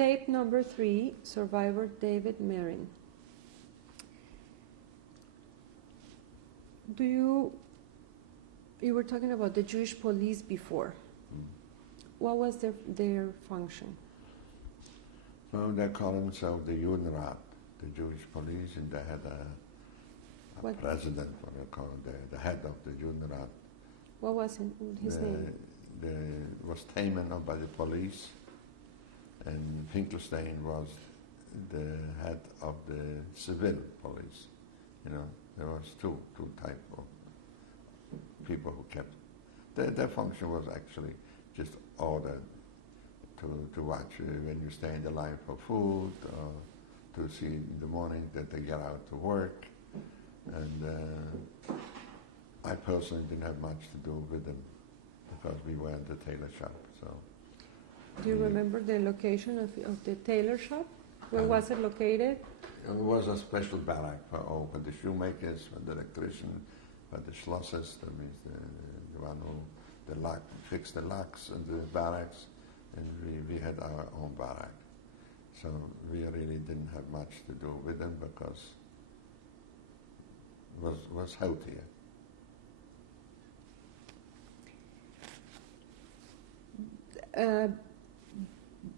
tape number 3, survivor David Marin. You were talking about the Jewish police before. What was their function? Well, they call themselves the Judenrat, the Jewish police, and they had a president, what they call it, the head of the Judenrat. What was his name? Was taken by the police, and Finkelstein was the head of the civil police. You know, there was two types of people who kept. Their function was actually just order to watch when you stay in the line for food, or to see in the morning that they get out to work. And I personally didn't have much to do with them because we were in the tailor shop. So. Do you remember the location of the tailor shop? Where was it located? It was a special barrack for the shoemakers, for the electrician, for the schlossers, that means the one who fixed the locks in the barracks, and we had our own barrack. So we really didn't have much to do with them because it was healthier.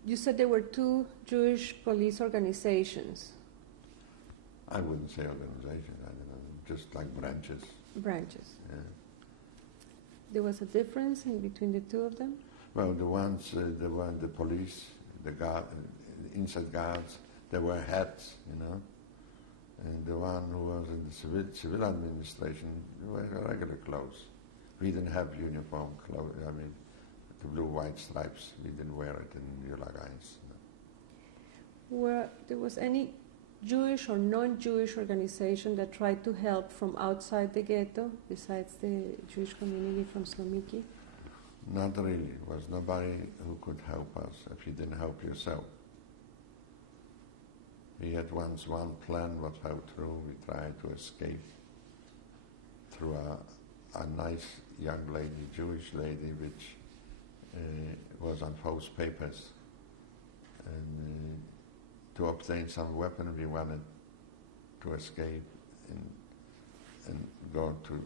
You said there were 2 Jewish police organizations. I wouldn't say organizations, I don't know, just like branches. Branches. Yeah. There was a difference in between the 2 of them? Well, the ones, the police, the guard, inside guards, they wear hats, you know. And the one who was in the civil administration, they wear regular clothes. We didn't have uniform clothes, I mean, the blue-white stripes, we didn't wear it in Yulagais. No. Were there was any Jewish or non-Jewish organization that tried to help from outside the ghetto, besides the Jewish community from Slomiki? Not really. There was nobody who could help us if you didn't help yourself. We had once one plan what fell through. We tried to escape through a nice young lady, Jewish lady, which was on false papers. And to obtain some weapon, we wanted to escape and go to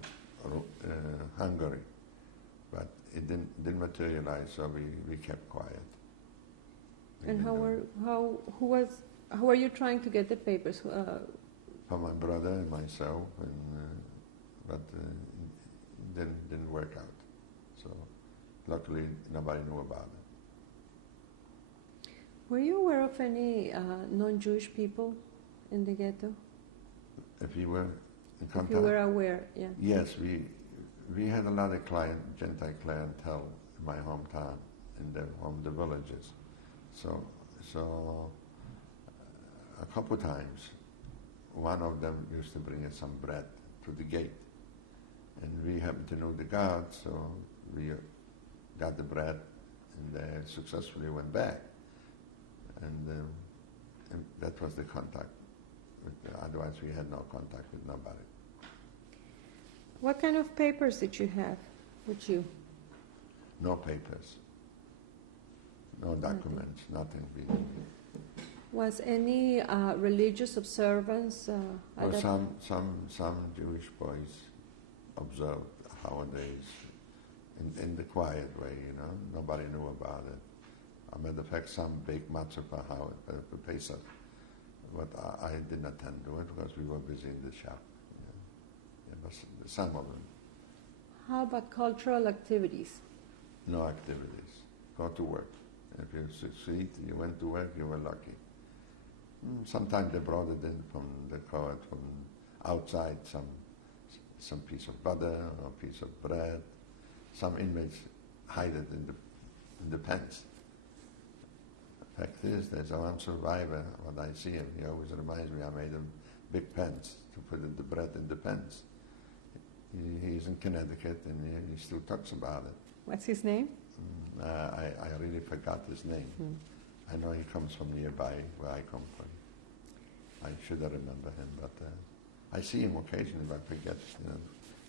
Hungary. But it didn't materialize, so we kept quiet. And how were you trying to get the papers? For my brother and myself, but it didn't work out. So luckily, nobody knew about it. Were you aware of any non-Jewish people in the ghetto? If you were in contact? If you were aware, yeah. Yes, we had a lot of Gentile clientele in my hometown, from the villages. So a couple times, one of them used to bring us some bread to the gate. And we happened to know the guard, so we got the bread and they successfully went back. And that was the contact. Otherwise, we had no contact with nobody. What kind of papers did you have with you? No papers, no documents, nothing. Was any religious observance? Well, some Jewish boys observed holidays in the quiet way, you know. Nobody knew about it. As a matter of fact, some big matzah for Pesach, but I didn't attend to it because we were busy in the shop. But some of them. How about cultural activities? No activities. Go to work. If you succeed, you went to work, you were lucky. Sometimes they brought it in from the court, from outside, some piece of butter or piece of bread. Some inmates hide it in the pants. The fact is, there's one survivor, when I see him, he always reminds me, I made him big pants to put the bread in the pants. He's in Connecticut and he still talks about it. What's his name? I really forgot his name. I know he comes from nearby where I come from. I should have remembered him, but I see him occasionally, but I forget. You know,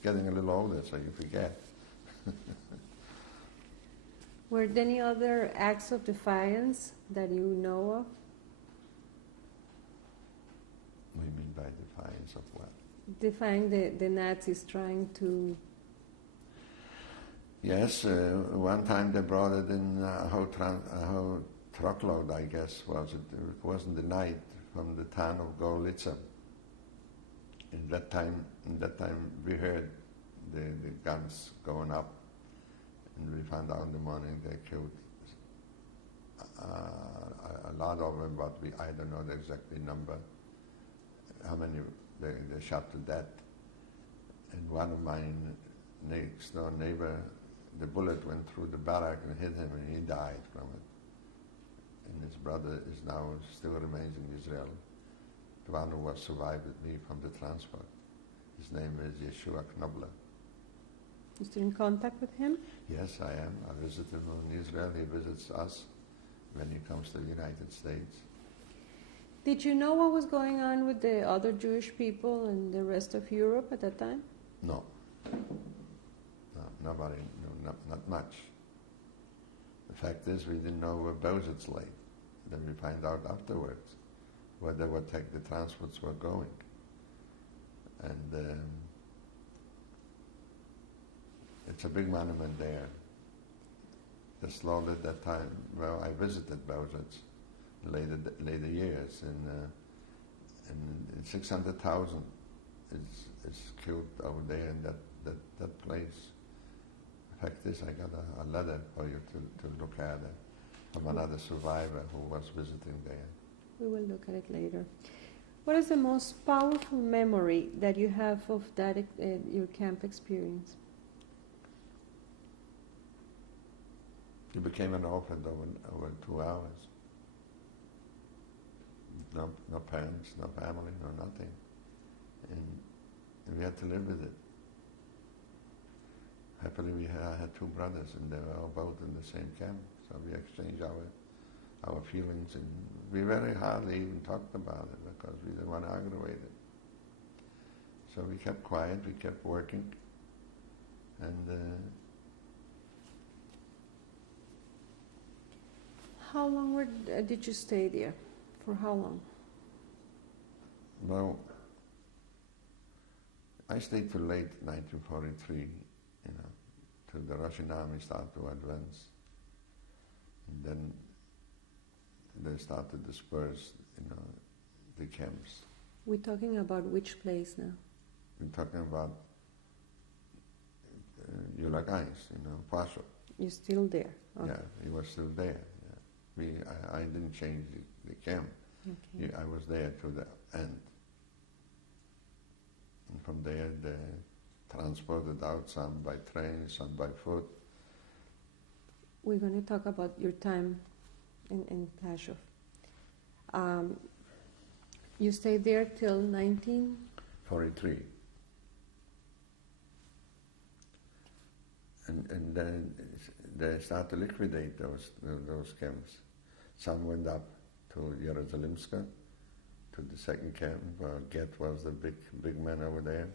getting a little older, so you forget. Were there any other acts of defiance that you know of? What do you mean by defiance of what? Defying the Nazis trying to... Yes, one time they brought it in a whole truckload, I guess, was it? It wasn't the night from the town of Gorlitsa. In that time, we heard the guns going up, and we found out in the morning they killed a lot of them, but I don't know the exact number, how many they shot to death. And one of my next door neighbor, the bullet went through the barrack and hit him, and he died from it. And his brother is now still remains in Israel. The one who was survived with me from the transport. His name is Yeshua Knobler. You still in contact with him? Yes, I am. I visit him in Israel. He visits us when he comes to the United States. Did you know what was going on with the other Jewish people and the rest of Europe at that time? No. No, nobody, no, not much. The fact is, we didn't know where Beausitz lay. Then we find out afterwards where the transports were going. And it's a big monument there. They slaughtered that time. Well, I visited Beausitz later years, and 600,000 is killed over there in that place. The fact is, I got a letter for you to look at it from another survivor who was visiting there. We will look at it later. What is the most powerful memory that you have of that your camp experience? You became an orphan over 2 hours. No parents, no family, no nothing. And we had to live with it. Happily, I had 2 brothers, and they were all both in the same camp. So we exchanged our feelings, and we very hardly even talked about it because we didn't want to aggravate it. So we kept quiet, we kept working, and how long did you stay there? For how long? well, I stayed till late 1943, till the Russian army started to advance. And then they started to disperse, the camps. We're talking about which place now? We're talking about Ulagais, Pasho. You're still there? Okay. Yeah, he was still there. Yeah. I didn't change the camp. Okay. I was there to the end. And from there, they transported out, some by train, some by foot. We're going to talk about your time in Pashov. You stayed there till 43. And then they started to liquidate those camps. Some went up to Yerozolimska, to the second camp. Get was the big man over there.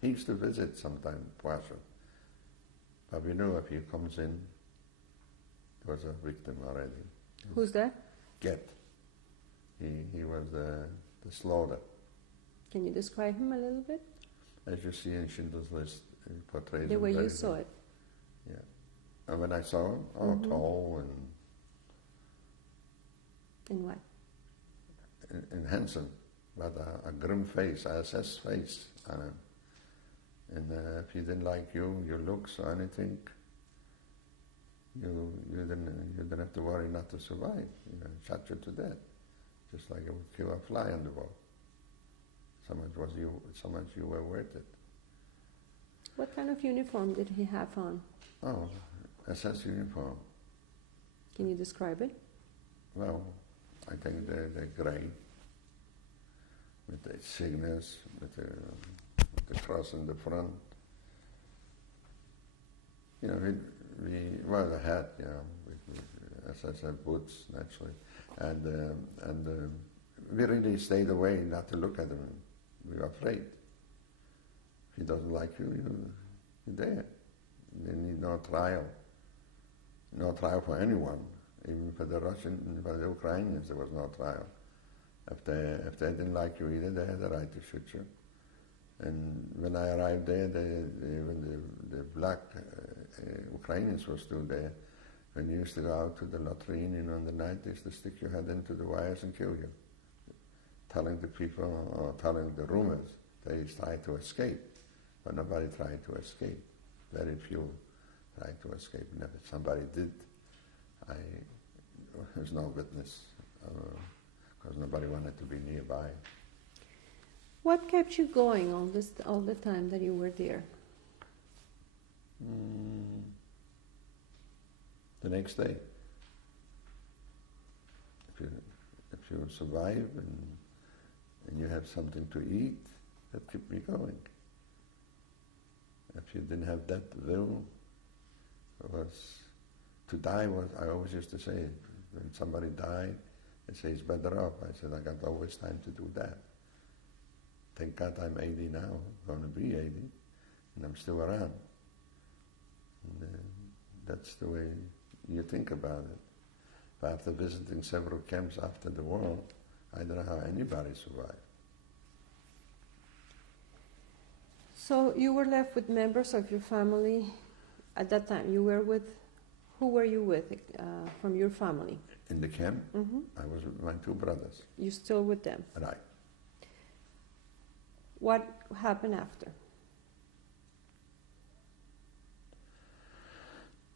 He used to visit sometime Pashov. But we knew if he comes in, there was a victim already. Who's that? Get. He was the slaughter. Can you describe him a little bit? As you see in Schindler's List, he portrays The him way you very saw good. it. Yeah. And when I saw him, tall And what? and handsome, but a grim face, a SS face on him. And if he didn't like your looks or anything, you didn't have to worry not to survive. Shot you to death, just like it would kill a fly on the wall. So much you were worth it. What kind of uniform did he have on? Oh, SS uniform. Can you describe it? Well, I think they're grey, with the insignias, with the cross in the front. Well, the hat, with, as I said, boots, naturally. And we really stayed away not to look at him. We were afraid. If he doesn't like you, you're there. You need no trial. no trial for anyone, even for the Ukrainians. There was no trial. If they didn't like you either, they had the right to shoot you. And when I arrived there, even the black Ukrainians were still there. When you used to go out to the latrine, in the night, they used to stick your head into the wires and kill you, telling the people or telling the rumors they tried to escape, but nobody tried to escape. Very few tried to escape. And if somebody did, there's no witness, because nobody wanted to be nearby. What kept you going all the time that you were there? The next day. If you survive and you have something to eat, that kept me going. If you didn't have that will, to die was, I always used to say, when somebody died, they say he's better off. I said, I got always time to do that. Thank God I'm 80 now, going to be 80, and I'm still around. And, that's the way you think about it. But after visiting several camps after the war, I don't know how anybody survived. So you were left with members of your family at that time. Who were you with from your family? In the camp, Mm-hmm. I was with my two brothers. You still with them? Right. What happened after?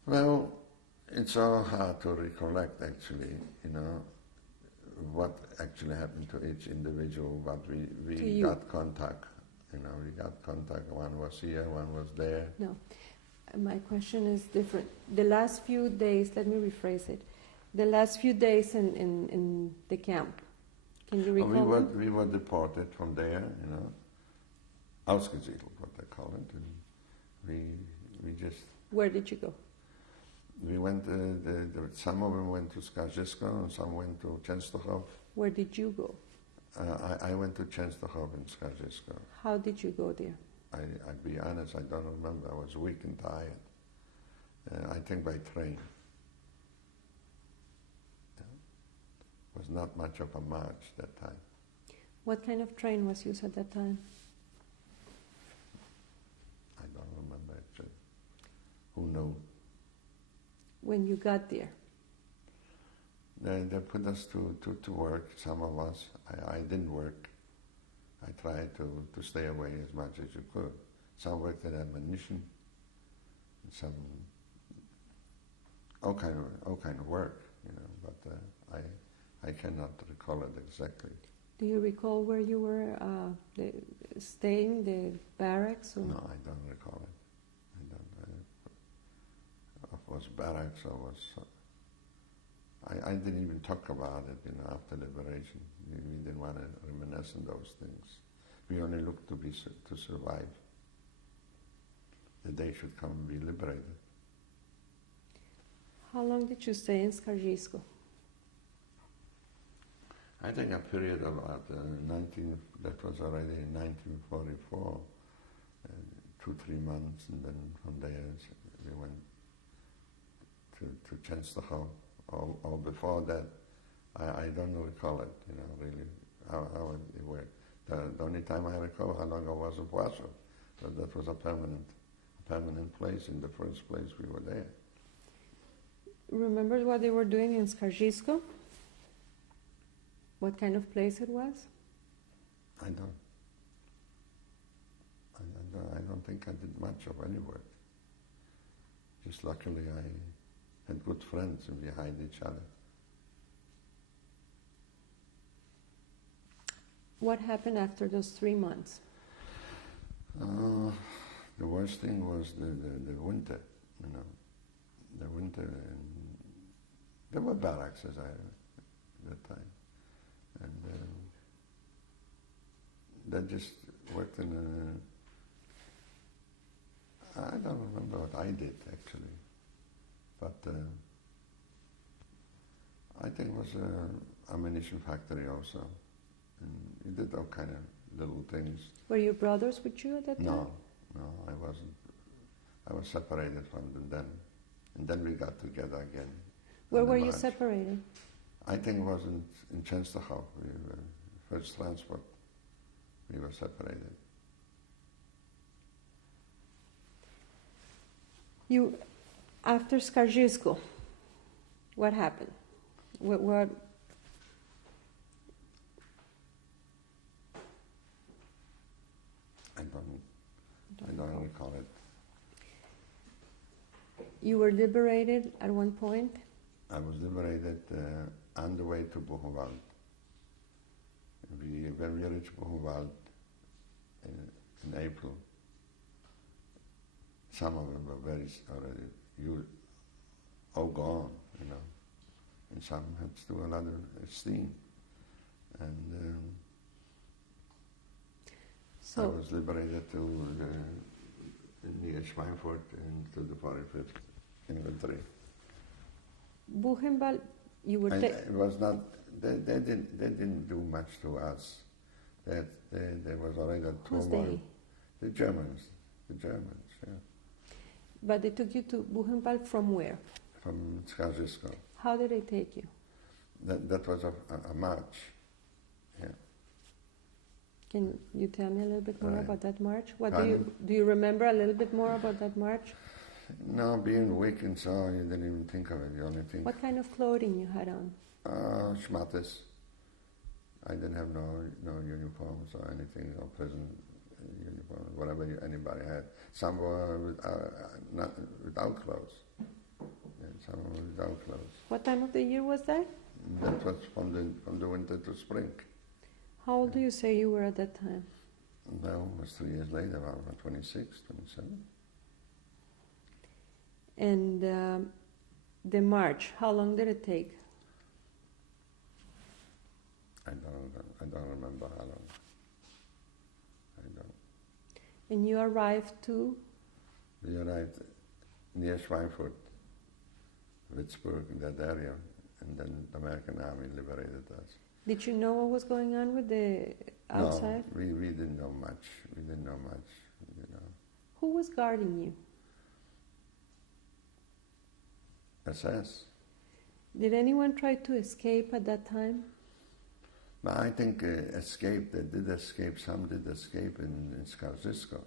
Well, it's so hard to recollect actually, what actually happened to each individual, but we got contact. We got contact. One was here, one was there. No. My question is different. The last few days, let me rephrase it. The last few days in the camp, can you recall them? We were deported from there, Ausgesiedelt, what they call it, and we just... Where did you go? We went, some of them went to Skaržisko and some went to Częstochow. Where did you go? I went to Częstochow and Skaržisko. How did you go there? I'd be honest, I don't remember. I was weak and tired. I think by train. It was not much of a march that time. What kind of train was used at that time? I don't remember actually. Who knew? When you got there? They put us to work, some of us. I didn't work. I tried to stay away as much as you could. Some worked at ammunition, some all kind of work, but I cannot recall it exactly. Do you recall where you were staying, the barracks? Or? No, I don't recall it. It was barracks or was... I didn't even talk about it, after liberation. We didn't want to reminisce on those things. We only looked to survive. The day should come and be liberated. How long did you stay in Skaržisko? I think a period of about that was already in 1944, 2-3 months, and then from there we went to Częstochow. Or before that, I don't recall it, really, how it worked. The only time I recall how long I was in Warsaw, but that was a permanent place. In the first place we were there. Remember what they were doing in Skaržisko? What kind of place it was? I don't think I did much of any work. Just luckily I had good friends and we hide each other. What happened after those 3 months? The worst thing was the winter, the winter. And there were barracks at that time. And they just worked in I don't remember what I did actually. But I think it was an ammunition factory also. And we did all kind of little things. Were your brothers with you at that time? No, I wasn't. I was separated from them then. And then we got together again. Where on the were you march. separated? I think it was in Częstochowa. We were first transport. We were separated. You, after Skarżysko, what happened? What I don't recall it. You were liberated at one point? I was liberated on the way to Buchenwald. When we reached Buchenwald in April, some of them were already all gone, you know, and some had still a lot of steam. And I was liberated to near Schweinfurt and to the 45th Infantry. Buchenwald, you were... It was not. They didn't do much to us. There was already a Who's turmoil. they? The Germans, yeah. But they took you to Buchenwald from where? From Skarżysko. How did they take you? That was a march. Yeah. Can you tell me a little bit more Right. about that march? Pardon? Do you remember a little bit more about that march? No, being weak and so you didn't even think of it. You only think. What kind of clothing you had on? Schmattes. I didn't have no uniforms or anything, no prison uniform, whatever anybody had. Some were without clothes. And some were without clothes. What time of the year was that? That was from the winter to spring. How old do you say you were at that time? No, it was 3 years later, about 26, 27. And the march, how long did it take? I don't remember how long. I don't. And you arrived to? We arrived near Schweinfurt, Würzburg, in that area, and then the American Army liberated us. Did you know what was going on with the outside? No, we didn't know much. We didn't know much, you know. Who was guarding you? SS. Did anyone try to escape at that time? But I think escape, they did escape, some did escape in Skarżysko.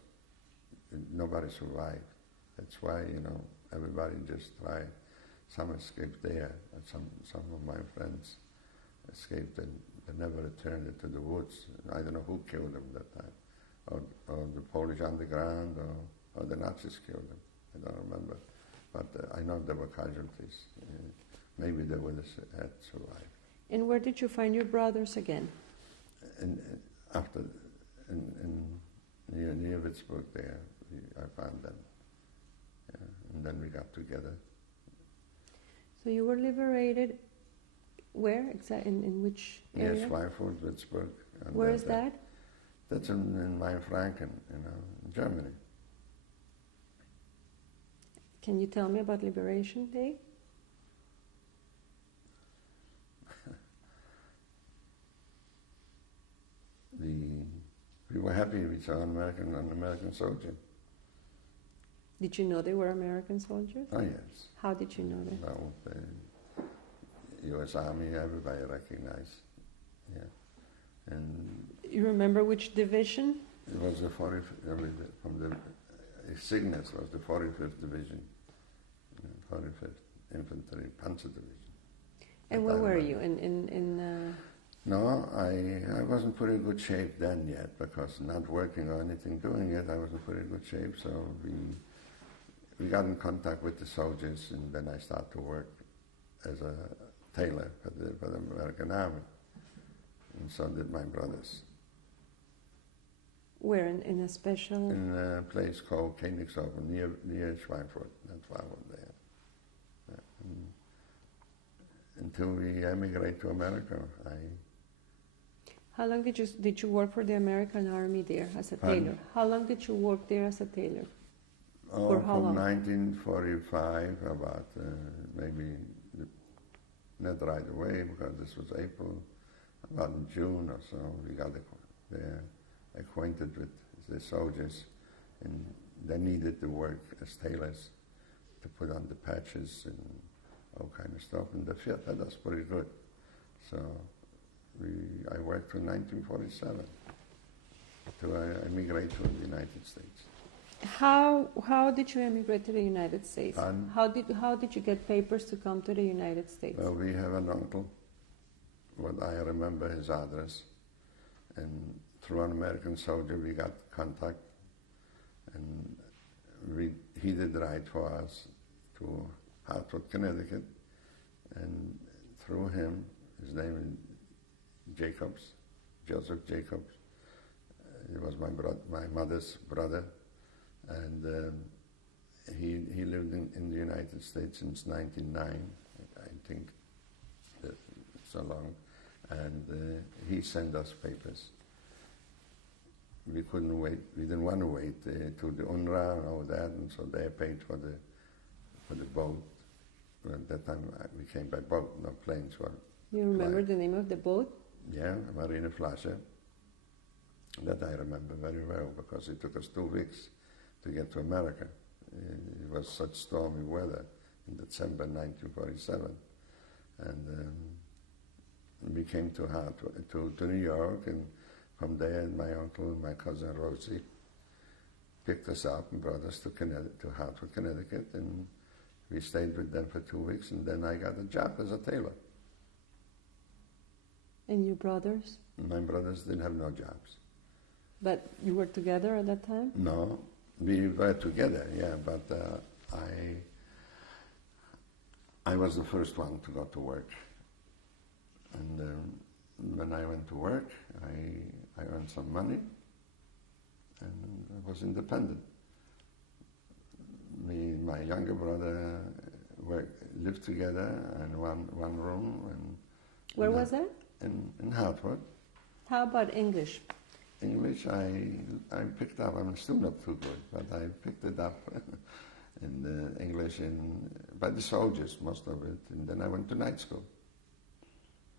Nobody survived. That's why, you know, everybody just tried. Some escaped there, and some of my friends escaped and they never returned into the woods. I don't know who killed them that time, or the Polish underground, or the Nazis killed them. I don't remember, but I know there were casualties. Maybe they would have had survived. And where did you find your brothers again? And after, near Würzburg there, I found them, yeah, and then we got together. So you were liberated. Where exactly? In which area? Yes, Schweinfurt, Würzburg. And Where is that? That's in Mainfranken, you know, in Germany. Can you tell me about Liberation Day? We were happy we saw an American soldier. Did you know they were American soldiers? Oh yes. How did you know that? Well, the U.S. Army, everybody recognized. Yeah, and You remember which division? it was the 45th. From the Cygnus was the 45th Division, 45th Infantry Panzer Division. And where were you? In No, I wasn't pretty good shape then yet, because not working or anything doing it, I wasn't pretty good shape. So we got in contact with the soldiers, and then I started to work as a tailor for the American Army, and so did my brothers. where? In a special... In a place called Königshofen, near Schweinfurt, not far from there. Until we emigrate to America, How long did you work for the American Army there as a Pardon? tailor? How long did you work there as a tailor? Oh, For how from long? 1945, about maybe not right away, because this was April, about in June or so, we got acquainted with the soldiers, and they needed to work as tailors to put on the patches and all kind of stuff, and the fit had us pretty good. So I worked till 1947 to emigrate to the United States. How did you emigrate to the United States? And How did you get papers to come to the United States? well, we have an uncle, what I remember his address, and through an American soldier we got contact, and he did write for us to Hartford, Connecticut, and through him, his name is Jacobs, Joseph Jacobs. He was my mother's brother, and he lived in the United States since 1909, I think, so long, and he sent us papers. We couldn't wait. We didn't want to wait to the UNRWA and all that, and so they paid for the boat. Well, at that time we came by boat, no planes. You remember the name of the boat? Yeah, Marina Flasche. That I remember very well because it took us 2 weeks to get to America. It was such stormy weather in December 1947, and we came to New York, and from there my uncle and my cousin Rosie picked us up and brought us to Hartford, Connecticut, and we stayed with them for 2 weeks, and then I got a job as a tailor. And your brothers? My brothers didn't have no jobs. But you were together at that time? No, we were together, yeah, but I was the first one to go to work. And when I went to work, I earned some money, and I was independent. Me and my younger brother lived together in one room. And where was that? In Hartford. How about English? English, I picked up. I'm still not too good, but I picked it up in English by the soldiers, most of it. And then I went to night school.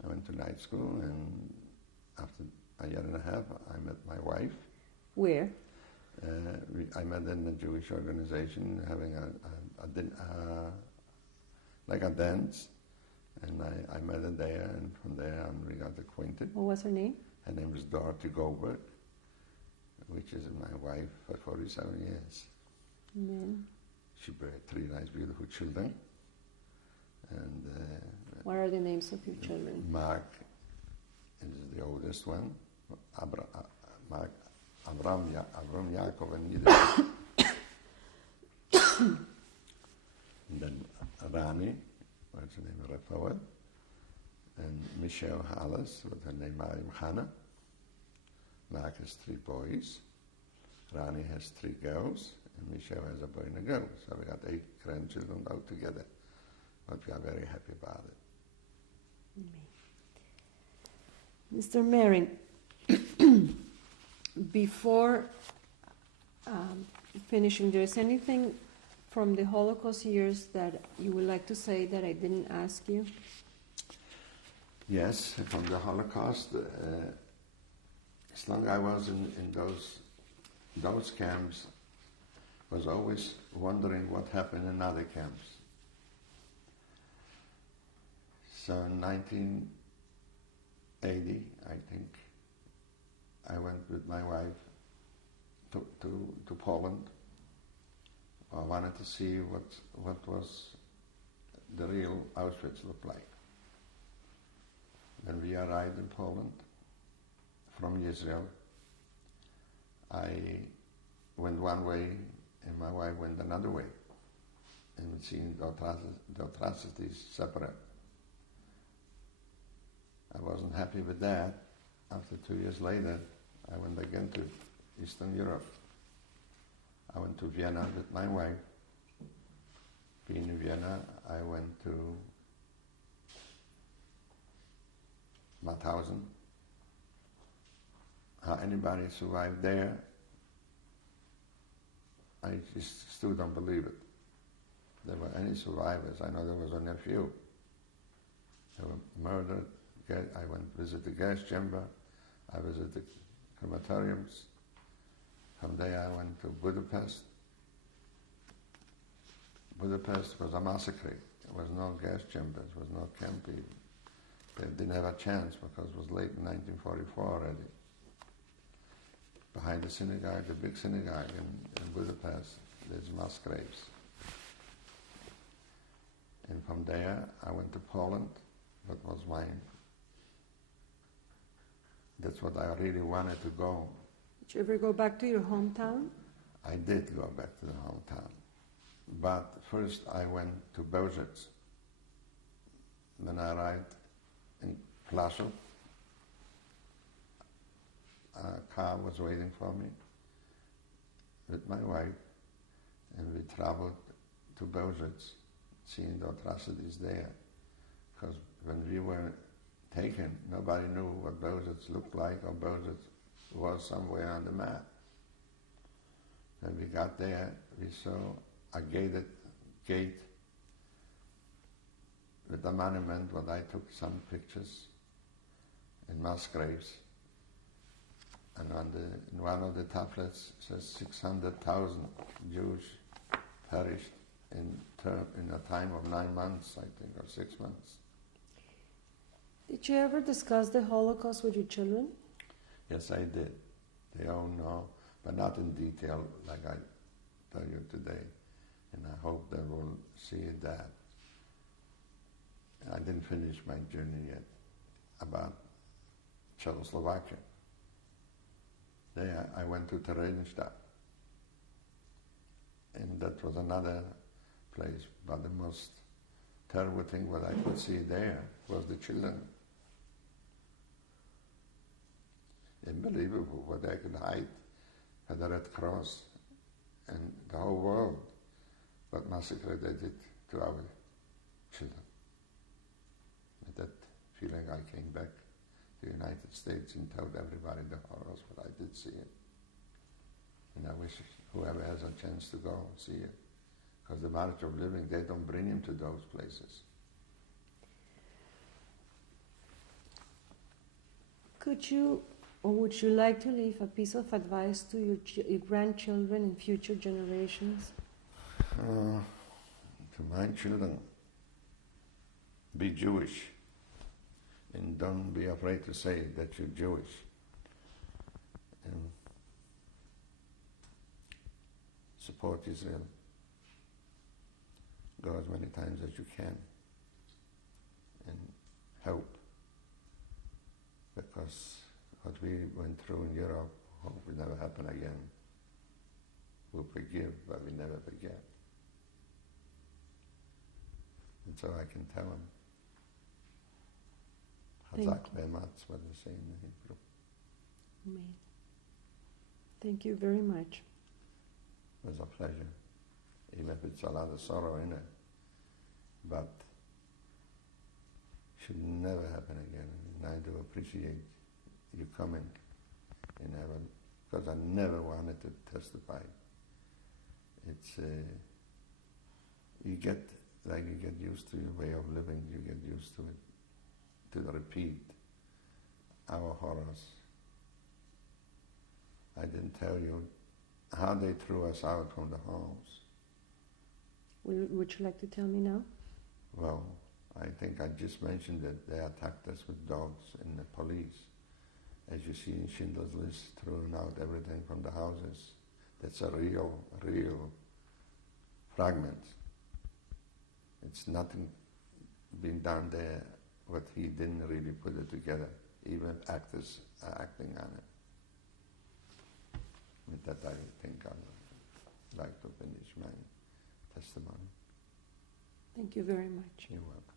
And after a year and a half, I met my wife. Where? I met in a Jewish organization having like a dance, and I met her there, and from there on we got acquainted. What was her name? Her name is Dorothy Goldberg, which is my wife for 47 years. And then? She bred 3 nice, beautiful children. And what are the names of your children? Mark is the oldest one. Mark, Avram Yaakov, and Yidah. And then Rani, what's her name, Rafael, and Michelle Hallis, with her name Mariam Hannah. Mark has 3 boys. Rani has 3 girls, and Michelle has a boy and a girl. So we got 8 grandchildren altogether. But we are very happy about it. Mr. Marin, before finishing, there's anything from the Holocaust years that you would like to say that I didn't ask you? Yes, from the Holocaust, as long as I was in those camps, was always wondering what happened in other camps. So in 1980, I think, I went with my wife to Poland. I wanted to see what was the real Auschwitz looked like. When we arrived in Poland from Israel, I went one way and my wife went another way, and we seen the atrocities separate. I wasn't happy with that. After 2 years later, I went again to Eastern Europe. I went to Vienna with my wife. Being in Vienna, I went to Mauthausen. How anybody survived there, I just still don't believe it. There were any survivors. I know there was only a few. They were murdered. I went to visit the gas chamber. I visited the crematoriums. From there I went to Budapest. Budapest was a massacre. There was no gas chambers, there was no camping. They didn't have a chance because it was late in 1944 already. Behind the synagogue, the big synagogue in Budapest, there's mass graves. And from there, I went to Poland. That was mine. That's what I really wanted to go. Did you ever go back to your hometown? I did go back to the hometown. But first I went to Beausitz. When I arrived in Plaszow, a car was waiting for me with my wife, and we traveled to Beausitz, seeing the atrocities there. Because when we were taken, nobody knew what Beausitz looked like or Beausitz was somewhere on the map. When we got there, we saw a gated gate with a monument where I took some pictures in mass graves. And in one of the tablets says 600,000 Jews perished in a time of 9 months, I think, or 6 months. Did you ever discuss the Holocaust with your children? Yes, I did. They all know, but not in detail like I tell you today. And I hope they will see that. I didn't finish my journey yet about Czechoslovakia. There I went to Theresienstadt. And that was another place, but the most terrible thing what I could see there was the children. Unbelievable what they could hide at the Red Cross and the whole world, what massacre they did to our children. With that feeling I came back to the United States and told everybody the horrors, but I did see it. And I wish whoever has a chance to go see it. Because the March of Living, they don't bring him to those places. Could you, or would you like to leave a piece of advice to your grandchildren and future generations? To my children, be Jewish. And don't be afraid to say that you're Jewish. And support Israel. Go as many times as you can and help, because what we went through in Europe hope will never happen again. We'll forgive, but we never forget. And so I can tell them, Hazak Ve'ematz, what they say in the Hebrew. Amen. Thank you very much. It was a pleasure, even if it's a lot of sorrow in it. But it should never happen again. And I do appreciate you coming in heaven, because I never wanted to testify. It's you get used to your way of living. You get used to it, to repeat our horrors. I didn't tell you how they threw us out from the homes. Would you like to tell me now? Well, I think I just mentioned that they attacked us with dogs and the police. As you see in Schindler's List, throwing out everything from the houses. That's a real fragment. It's nothing being done there, but he didn't really put it together. Even actors are acting on it. With that, I think I'd like to finish my testimony. Thank you very much. You're welcome.